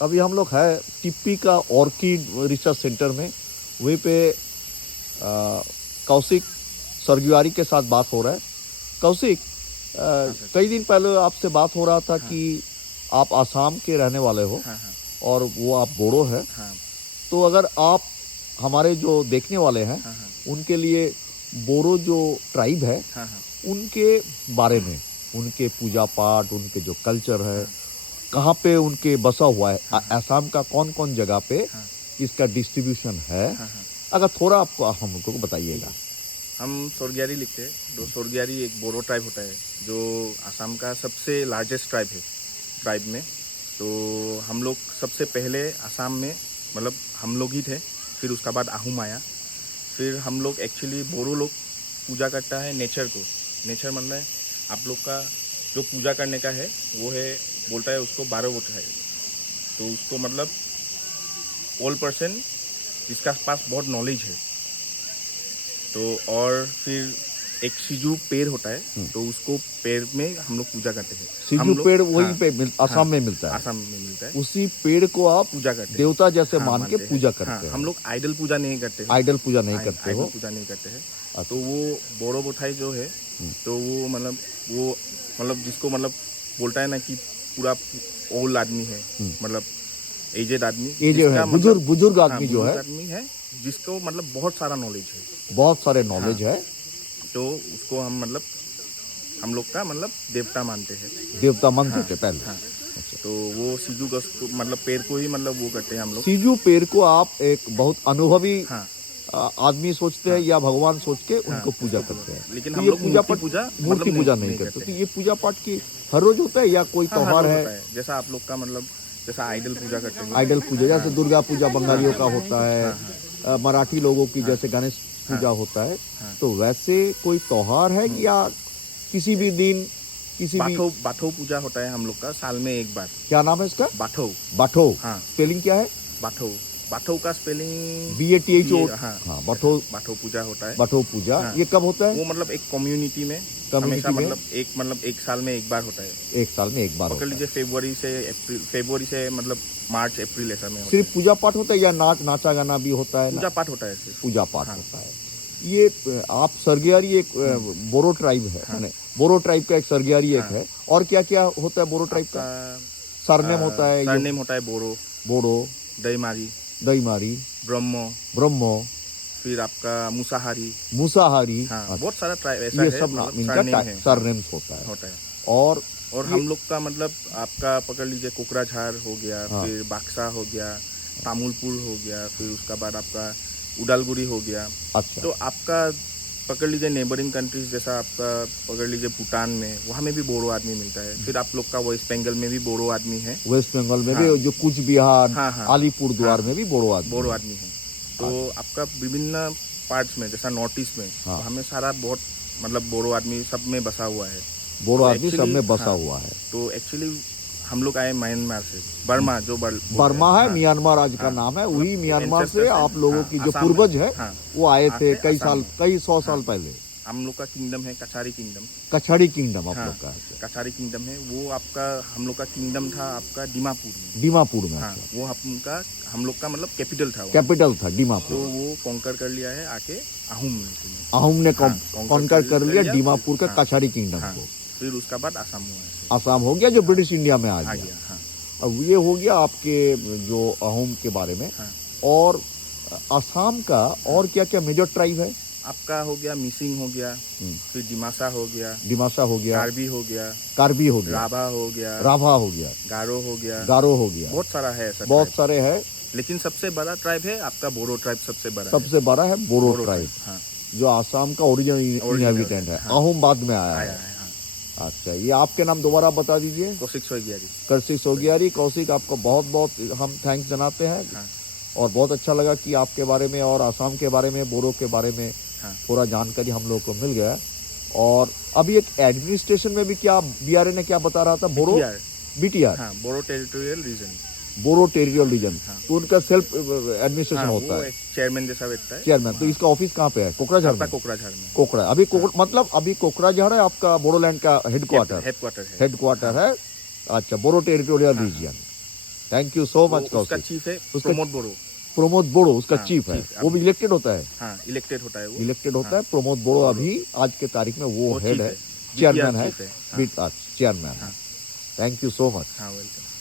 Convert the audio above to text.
अभी हम लोग है टिप्पी का ऑर्किड रिसर्च सेंटर में, वहीं पे कौशिक सरग्यारी के साथ बात हो रहा है। कौशिक, कई दिन पहले आपसे बात हो रहा था कि आप आसाम के रहने वाले हो और वो आप बोडो है। तो अगर आप हमारे जो देखने वाले हैं उनके लिए बोडो जो ट्राइब है उनके बारे में, उनके पूजा पाठ, उनके जो कल्चर है, कहाँ पे उनके बसा हुआ है, असम का कौन कौन जगह पे इसका डिस्ट्रीब्यूशन है, अगर थोड़ा आपको हमको बताइएगा। हम सोरग्यारी लिखते हैं। तो सोरग्यारी एक बोडो ट्राइब होता है जो असम का सबसे लार्जेस्ट ट्राइब है ट्राइब में। तो हम लोग सबसे पहले असम में मतलब हम लोग ही थे, फिर उसका बाद आहूम आया। फिर हम लोग एक्चुअली बोडो लोग पूजा करता है नेचर को। नेचर मतलब है आप लोग का जो पूजा करने का है वो है, बोलता है उसको 12 वोट है। तो उसको मतलब ऑल पर्सन जिसका पास बहुत नॉलेज है। तो और फिर एक सिजू पेड़ होता है, तो उसको पेड़ में हम लोग पूजा करते हैं। सिजू पेड़ वहीं पे असम में मिलता है। असम में मिलता है। उसी पेड़ को आप पूजा करते हैं, देवता जैसे मान के पूजा करते हैं। हम लोग आइडल पूजा नहीं करते हैं। आइडल पूजा नहीं करते हो? पूजा नहीं करते हैं। तो वो बोडो बोठाई जो है, तो वो मतलब जिसको मतलब बोलता है ना कि पूरा ओल्ड आदमी है, मतलब एजेड आदमी, बुजुर्ग आदमी जो है, आदमी है जिसको मतलब बहुत सारा नॉलेज है, बहुत सारे नॉलेज है। तो उसको हम लोग का मतलब देवता मानते हैं। देवता मानते थे पहले। अच्छा। तो वो सिजू मतलब पेड़ को ही मतलब वो करते हैं हम लोग। सिजू पेड़ को आप एक बहुत अनुभवी आदमी सोचते हैं या भगवान सोच के उनको पूजा करते हैं। लेकिन तो हम ये लोग मूर्ति पूजा नहीं करते। तो ये पूजा पाठ की हर रोज होता है या कोई त्योहार है? जैसा आप लोग का मतलब जैसा आइडल पूजा करते हैं। आइडल पूजा जैसे दुर्गा पूजा बंगालियों का होता है, मराठी लोगों की जैसे गणेश पूजा होता है, तो वैसे कोई त्योहार है या किसी भी दिन किसी भी? बाथो पूजा होता है हम लोग का साल में एक बार। क्या नाम है इसका? बाथो। बाथो। स्पेलिंग क्या है? बाथो का स्पेलिंग BATHO। बाथो पूजा होता है। बाथो पूजा ये कब होता है? वो मतलब एक कम्युनिटी में हमेशा मतलब एक साल में एक बार होता है। एक साल में एक बार पकड़ लीजिए फरवरी से मतलब मार्च अप्रैल ऐसा में। सिर्फ पूजा पाठ होता है या नाचा गाना भी होता है? पूजा पाठ होता है। पूजा पाठ होता है। ये आप सरग्यारी एक बोरो ट्राइब है, बोरो ट्राइब का एक सरग्यारी एक है। और क्या क्या होता है बोरो ट्राइब का? सरनेम होता है? सरनेम होता है बोडो, दईमारी, ब्रह्मो, फिर आपका मुसाहारी। बहुत सारा ट्राइब ऐसा है, ये सब इनका सरनेम्स होता है। और हम लोग का मतलब आपका पकड़ लीजिए कोकराझार हो गया, फिर बाक्सा हो गया, तामुलपुर हो गया, फिर उसका बाद आपका उडालगुड़ी हो गया। अच्छा। तो आपका पकड़ लीजिए नेबरिंग कंट्रीज जैसा आपका पकड़ लीजिए भूटान में, वहाँ में भी बोडो आदमी मिलता है। फिर आप लोग का वेस्ट बंगाल में भी बोडो आदमी है। वेस्ट बंगाल में भी जो कुछ बिहार, अलीपुर द्वार में भी बोडो आदमी है। तो आपका विभिन्न पार्ट्स में जैसा नॉर्थ ईस्ट में हमें सारा बहुत मतलब बोडो आदमी सब में बसा हुआ है। बोडो आदमी सब में बसा हुआ है। तो एक्चुअली हम लोग आए म्यांमार से, बर्मा जो बर्मा है, म्यांमार आज का नाम है। वही म्यांमार से आप लोगों की जो पूर्वज है वो आए थे कई सौ साल पहले। हम लोग का किंगडम है कछारी किंगडम। कछारी किंगडम आप लोग का है? कछारी किंगडम है वो आपका, हम लोग का किंगडम था आपका दीमापुर में। वो हम लोग का मतलब कैपिटल था दीमापुर। तो वो कॉन्कर कर लिया है आके आहूम ने कॉन्कर कर लिया दीमापुर का कछारी किंगडम को। फिर उसका बाद आसाम हो गया जो ब्रिटिश इंडिया में आ गया। अब ये हो गया आपके जो आहूम के बारे में। और आसाम का और क्या क्या मेजर ट्राइब है? आपका हो गया मिसिंग हो गया, फिर डिमासा हो गया, कार्बी हो गया, राभा हो गया, गारो हो गया, बहुत सारा है, बहुत सारे है। लेकिन सबसे बड़ा ट्राइब है आपका बोडो ट्राइब। सबसे बड़ा है बोडो ट्राइब, जो आसाम का ओरिजिनल इनहेबिटेंट है। आहूम बाद में आया है। अच्छा, ये आपके नाम दोबारा बता दीजिए। कौशिक सोगियारी। कौशिक, आपको बहुत बहुत हम थैंक्स जनाते हैं। और बहुत अच्छा लगा कि आपके बारे में और आसाम के बारे में, बोडो के बारे में पूरा जानकारी हम लोगों को मिल गया। और अभी एक एडमिनिस्ट्रेशन में भी क्या BRA ने क्या बता रहा था? BTR, Bodo territorial reason. तो उनका सेल्फ एडमिनिस्ट्रेशन होता है, चेयरमैन जैसा बैठता है। चेयरमैन। तो इसका ऑफिस कहाँ पे है? कोकराझार में। मतलब अभी कोकराझार है आपका बोडोलैंड का हेडक्वार्टर है। अच्छा, Bodo territorial reason. Thank you so much उसका कौशिक। चीफ है उसका- प्रमोद बोरो। प्रमोद बोड़ो उसका हाँ, चीफ है, chief, वो भी इलेक्टेड होता है। हाँ, इलेक्टेड होता है वो। इलेक्टेड होता हाँ, है प्रमोद बोड़ो, अभी आज के तारीख में वो वो हेड chief है, है, चेयरमैन है, chief है, हाँ। चेयरमैन है। हाँ। Thank you so much. हाँ, वेलकम।